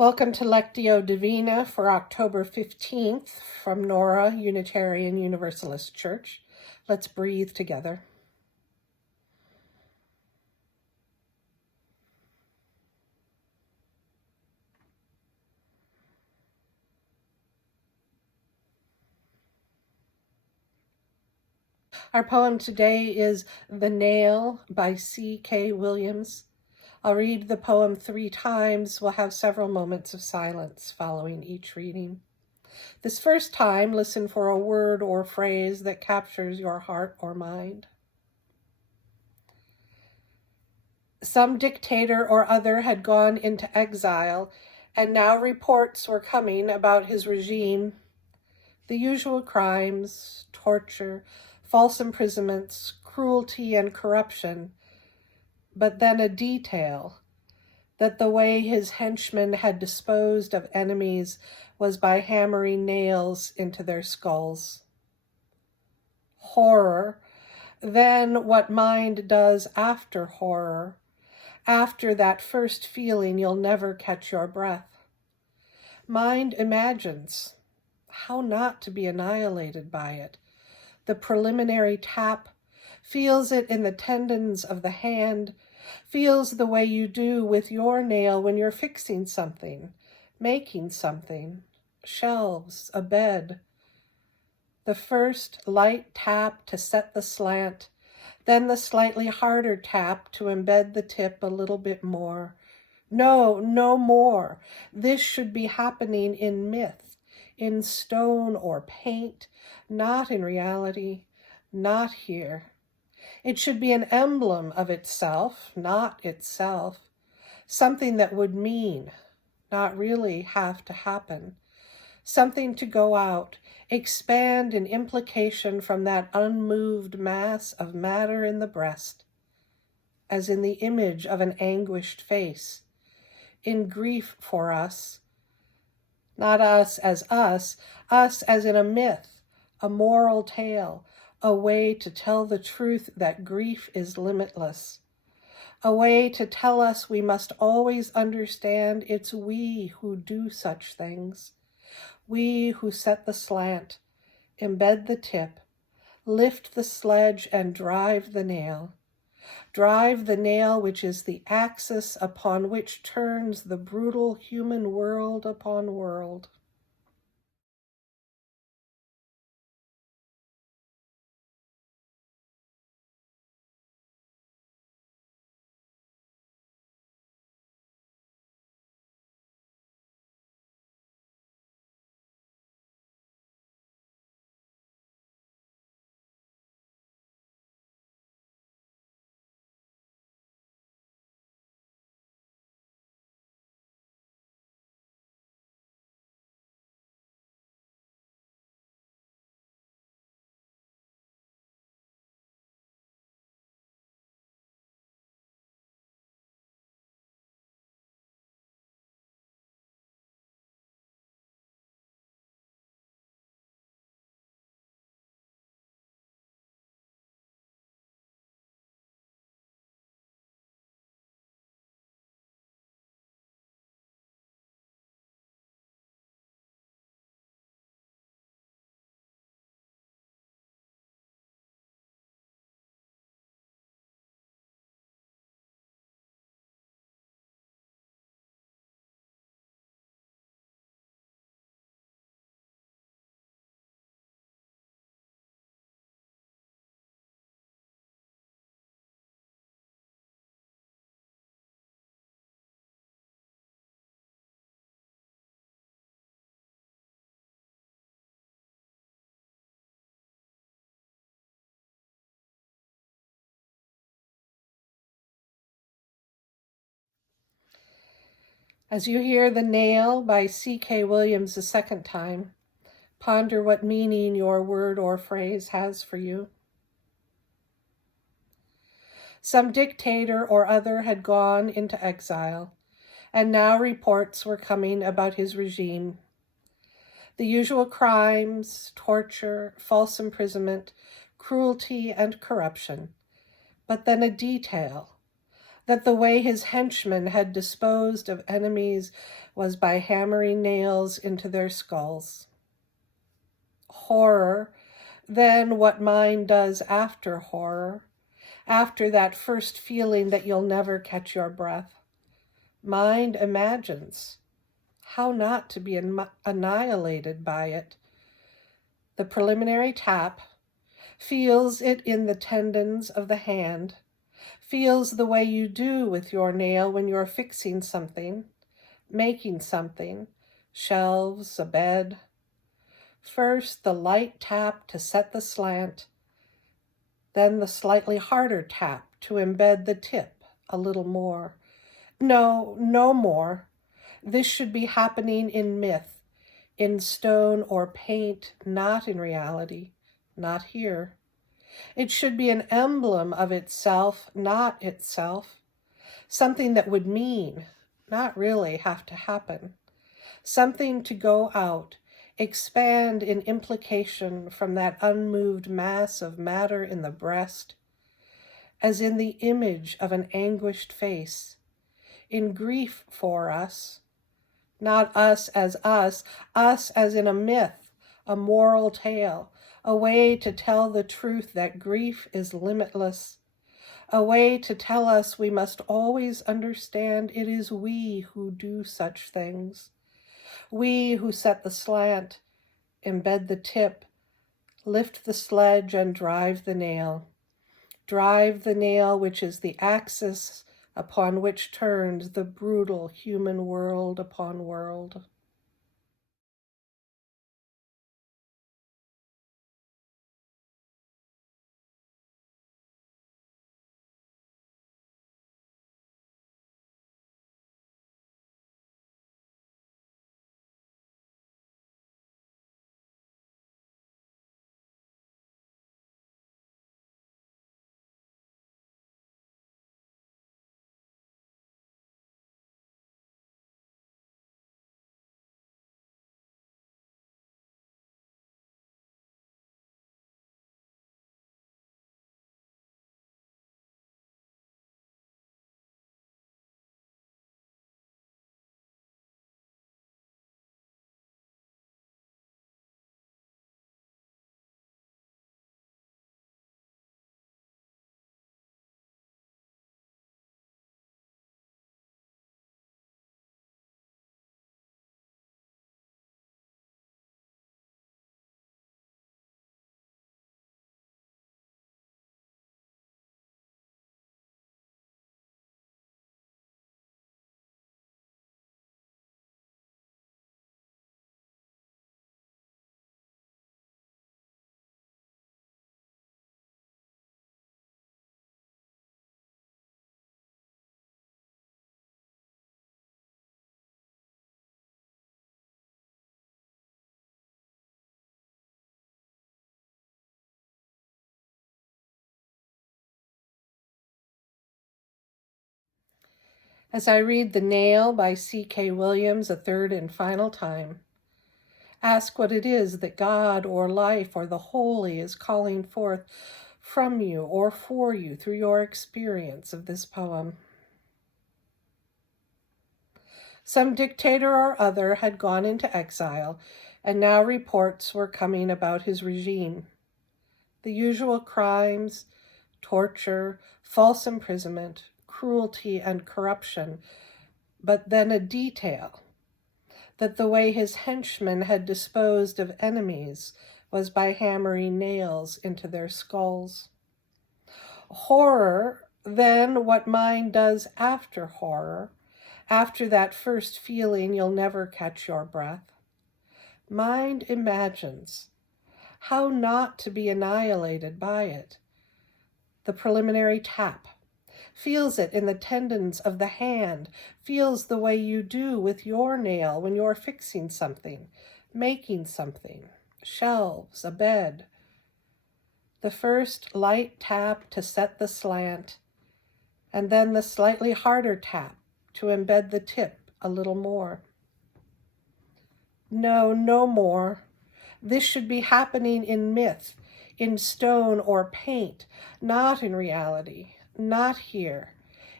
Welcome to Lectio Divina for October 15th from Nora Unitarian Universalist Church. Let's breathe together. Our poem today is The Nail by C.K. Williams. I'll read the poem 3 times. We'll have several moments of silence following each reading. This first time, listen for a word or phrase that captures your heart or mind. Some dictator or other had gone into exile, and now reports were coming about his regime. The usual crimes, torture, false imprisonments, cruelty, and corruption. But then a detail, that the way his henchmen had disposed of enemies was by hammering nails into their skulls. Horror, then what mind does after horror, after that first feeling you'll never catch your breath. Mind imagines how not to be annihilated by it. The preliminary tap, feels it in the tendons of the hand, feels the way you do with your nail when you're fixing something, making something, shelves, a bed. The first light tap to set the slant, then the slightly harder tap to embed the tip a little bit more. No, no more. This should be happening in myth, in stone or paint, not in reality, not here. It should be an emblem of itself, not itself, something that would mean, not really have to happen, something to go out, expand in implication from that unmoved mass of matter in the breast, as in the image of an anguished face, in grief for us, not us as in a myth, a moral tale, a way to tell the truth that grief is limitless, a way to tell us we must always understand it's we who do such things, we who set the slant, embed the tip, lift the sledge and drive the nail which is the axis upon which turns the brutal human world upon world. As you hear The Nail by C.K. Williams a second time, ponder what meaning your word or phrase has for you. Some dictator or other had gone into exile, and now reports were coming about his regime. The usual crimes, torture, false imprisonment, cruelty, and corruption. But then a detail, that the way his henchmen had disposed of enemies was by hammering nails into their skulls. Horror, then what mind does after horror, after that first feeling that you'll never catch your breath. Mind imagines how not to be annihilated by it. The preliminary tap feels it in the tendons of the hand, feels the way you do with your nail when you're fixing something, making something, shelves, a bed. First, the light tap to set the slant, then the slightly harder tap to embed the tip a little more. No, no more. This should be happening in myth, in stone or paint, not in reality, not here. It should be an emblem of itself, not itself. Something that would mean, not really have to happen. Something to go out, expand in implication from that unmoved mass of matter in the breast, as in the image of an anguished face, in grief for us, not us as in a myth, a moral tale, a way to tell the truth that grief is limitless, a way to tell us we must always understand it is we who do such things, we who set the slant, embed the tip, lift the sledge and drive the nail which is the axis upon which turns the brutal human world upon world. As I read The Nail by C.K. Williams a third and final time, ask what it is that God or life or the holy is calling forth from you or for you through your experience of this poem. Some dictator or other had gone into exile, and now reports were coming about his regime. The usual crimes, torture, false imprisonment, cruelty, and corruption, but then a detail that the way his henchmen had disposed of enemies was by hammering nails into their skulls. Horror, then what mind does after horror, after that first feeling you'll never catch your breath. Mind imagines how not to be annihilated by it. The preliminary tap, feels it in the tendons of the hand, feels the way you do with your nail when you're fixing something, making something, shelves, a bed. The first light tap to set the slant, and then the slightly harder tap to embed the tip a little more. No, no more. This should be happening in myth, in stone or paint, not in reality, not here.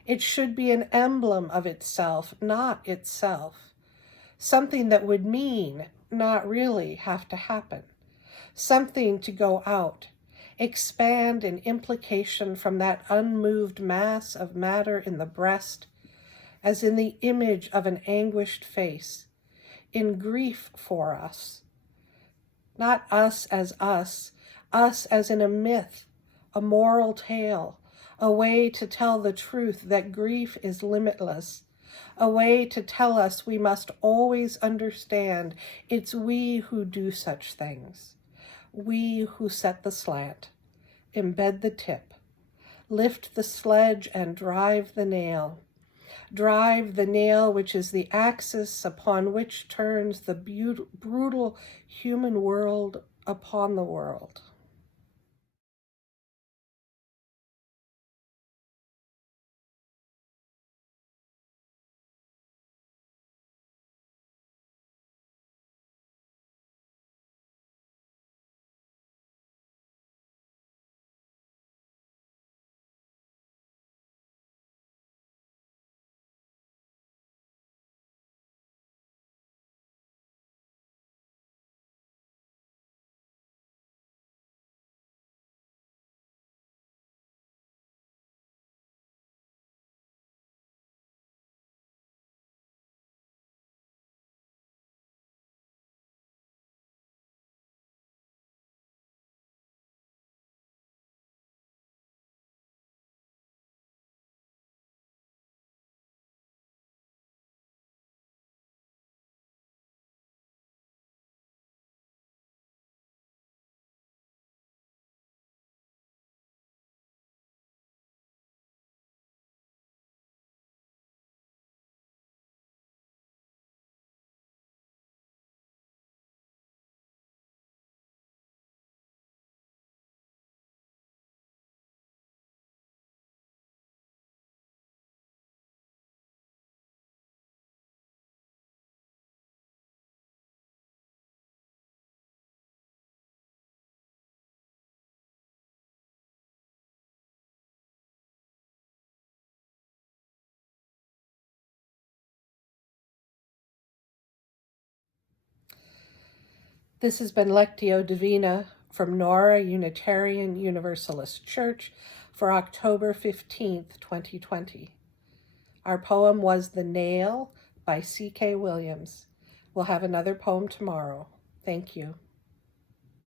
It should be an emblem of itself, not itself. Something that would mean, not really have to happen. Something to go out, expand in implication from that unmoved mass of matter in the breast, as in the image of an anguished face, in grief for us. Not us as in a myth, a moral tale, a way to tell the truth that grief is limitless, a way to tell us we must always understand it's we who do such things, we who set the slant, embed the tip, lift the sledge and drive the nail which is the axis upon which turns the brutal human world upon the world. This has been Lectio Divina from Nora Unitarian Universalist Church for October 15th, 2020. Our poem was The Nail by C.K. Williams. We'll have another poem tomorrow. Thank you.